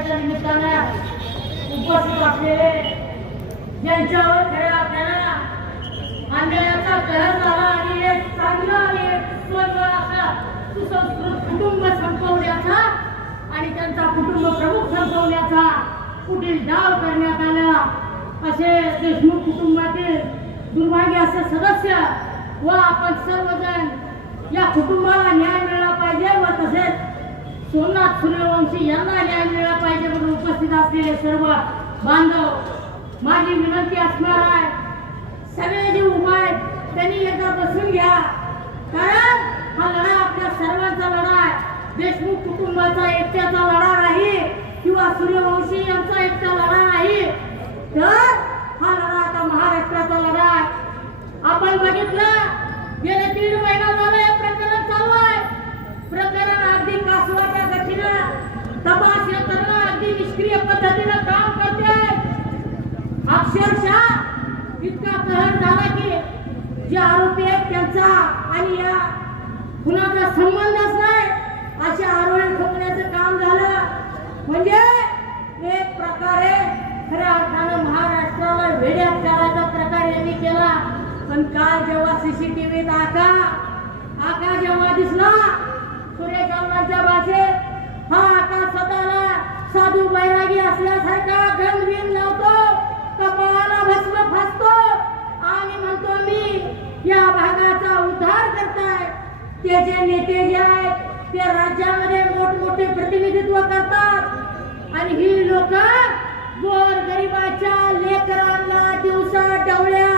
दिनाच्या निमित्तानं उपस्थित असलेले ज्यांच्यावर खऱ्या आपल्याला अन्यायाचा कहर झाला आणि एक चांगलं आणि एक स्वर्ग असा सुसंस्कृत कुटुंब संपवण्याचा आणि त्यांचा कुटुंब प्रमुख संपवण्याचा पुढील डाव करण्यात आला. असे देशमुख कुटुंबातील दुर्भाग्य असे सदस्य व आपण सर्वजण या कुटुंबाला न्याय मिळाला पाहिजे व तसेच सोमनाथ सूर्यवंशी यांना न्याय मिळाला उपस्थित असलेले सर्व बांधव माझी विनंती असणार आहे सगळे जे उभा आहेत त्यांनी एकदा बसून घ्या. कारण हा लढा आपल्या सर्वांचा लढा आहे. देशमुख कुटुंबाचा एकट्याचा लढा नाही किंवा सूर्यवंशी यांचा एकटा लढा नाही. तर हा लढा आता महाराष्ट्राचा लढा आहे आपण बघितलं गेले दीड महिना झाला हे प्रकरण चालू आहे प्रकरण अगदी कासवाच्या गतीनं तपास यंत्रणा अगदी निष्क्रिय पद्धतीनं काम करते अक्षरशः इतका कहर झाला की जे आरोपी आहेत त्यांचा आणि या कुणाचा संबंधच नाही असे आरोळी ठोकण्याचं काम झालं. म्हणजे एक प्रकारे खऱ्या अर्थानं महाराष्ट्राला वेड्यात करायचा प्रकार यांनी केला. पण काल जेव्हा सीसीटीव्हीत आका आका जेव्हा दिसला सूर्यकांतांच्या भाषेत हा आका स्वतःला साधू बैरागी असल्यासारखा गंभीर लावतो कपाळाला भस्म फासतो आणि म्हणतो मी या भागाचा उद्धार करताय जे नेते जे आहेत ते राज्यामध्ये मोठमोठे प्रतिनिधित्व करतात. आणि ही लोक गोर गरिबाच्या लेकरांना दिवसा डवळ्या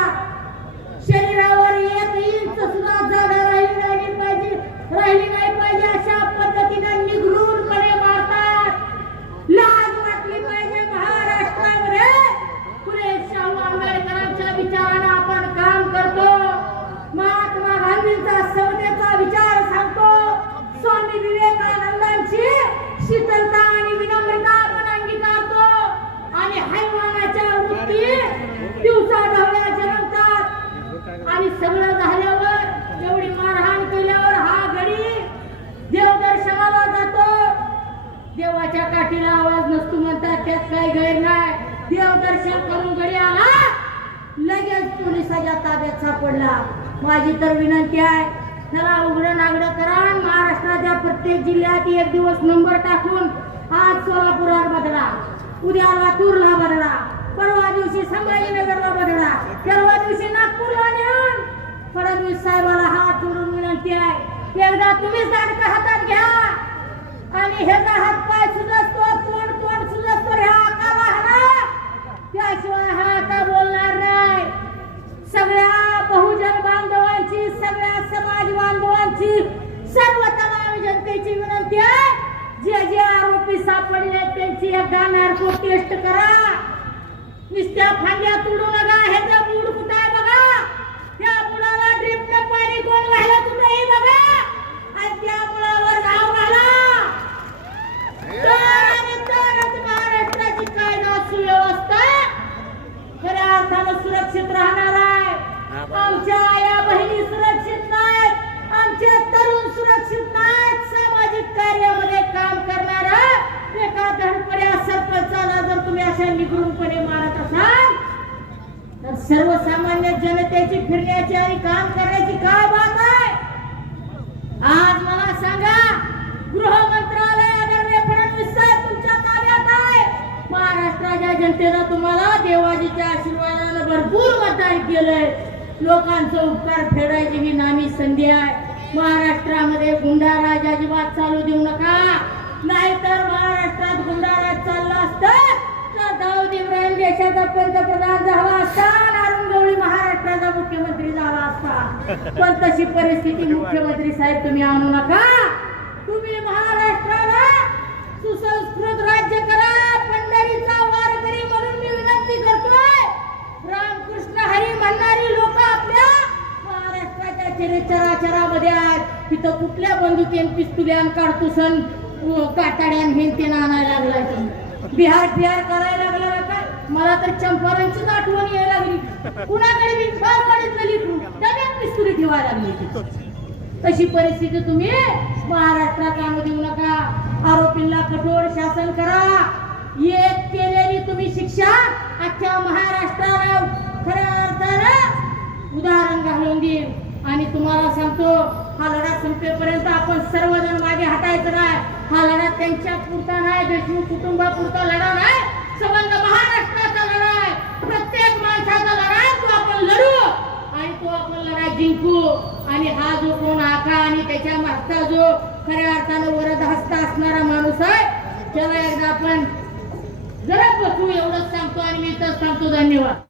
शीतलता आणि विनम्रता आपण अंगीकारतो. आणि हैवानाच्या वृत्ती दिवसा धावल्या जन्मतात आणि सगळं झाल्यावर एवढी मारहाण केल्यावर हा घडी देवदर्शनाला जातो. देवाच्या काठीला आवाज नसतो म्हणतात त्यात काही गैर नाही. देवदर्शन करून घरी आला लगेच पोलिसाच्या ताब्यात सापडला. माझी तर विनंती आहे त्याला उघडं नागडं करा महाराष्ट्राच्या प्रत्येक जिल्ह्यात एक दिवस नंबर टाकून आज सोलापुरात बदला. उद्या लातूरला बदला. परवा दिवशी संभाजीनगरला बदला. परवा दिवशी नागपूरला नेऊन फडणवीस साहेबाला हात जोडून विनंती आहे. एकदा तुम्हीच दाडकं हातात घ्या आणि ह्याचा हात पाय सुजतो तोंड तोंड सुजतो ह्या आकाला हरा त्याशिवाय हा आता बोलणार नाही सगळ्या बहुजन बांधवांची सगळ्या समाज बांधवांची सर्व तमाम जनतेची विनंती आहे. जे जे आरोपी सापडले त्यांची एकदा नार्को टेस्ट करा. नुसत्या फांद्या तुडू नका ह्याचा मूड कुठं आहे बघा. त्या मुलाला ड्रिपनं पाणी कोण घालत नाही बघा. आणि त्या मुलावर नाव घाला. तर आणि तरच महाराष्ट्राची कायदा सुव्यवस्था खऱ्या अर्थानं सुरक्षित राहणार आहे. आमच्या तर सर्वसामान्य जनतेची फिरण्याची आणि काम करण्याची काय बात आहे? आज मला सांगा गृह मंत्रालय आदरणीय फडणवीस साहेब तुमच्या ताब्यात आहे? महाराष्ट्राच्या जनतेनं तुम्हाला देवाजीच्या आशीर्वादानं भरपूर मतदान केलंय. लोकांचं उपकार फेडायची ही नामी संधी आहे. महाराष्ट्रामध्ये गुंडाराज अजिबात चालू देऊ नका. नाहीतर महाराष्ट्रात गुंडाराज चालला असतं तर दाऊद देशाचा पंतप्रधान झाला असता आणि गवळी महाराष्ट्राचा मुख्यमंत्री झाला असता. पण तशी परिस्थिती मुख्यमंत्री साहेब तुम्ही आणू नका. तुम्ही महाराष्ट्राला सुसंस्कृत राज्य करा. पंढरीचा वारकरी म्हणून मी विनंती करतोय. रामकृष्ण हरी म्हणणारी लोक आपल्या महाराष्ट्राच्या चरिचराचरामध्ये आहेत. तिथं कुठल्या बंदुकीन पिस्तुल्यान काढतुसन काटाड्यान हे ते आणायला लागला बिहार बिहार करायला लागला मला तर चंपारणचीच आठवण यायला लागली. कुणाकडे मी मारवाडीतलं लिखू डब्यात पिस्तुली ठेवायला लागली तशी परिस्थिती तुम्ही महाराष्ट्रात आणू देऊ नका. आरोपींना कठोर शासन करा. एक केलेली तुम्ही शिक्षा अख्ख्या महाराष्ट्राला खऱ्या अर्थानं उदाहरण घालून देईन आणि तुम्हाला सांगतो हा लढा संपेपर्यंत आपण सर्वजण मागे हटायचं नाही. हा लढा त्यांच्या पुरता नाही देशमुख कुटुंबापुरता लढा नाही. संबंध महाराष्ट्राचा लढा आहे प्रत्येक माणसाचा लढा आहे तो आपण लढू आणि तो आपण लढा जिंकू. आणि हा जो कोण आका आणि त्याच्या मागचा जो खऱ्या अर्थानं वरद हस्ता असणारा माणूस आहे त्याला एकदा आपण जरा बसू एवढंच सांगतो आणि मी तर सांगतो धन्यवाद.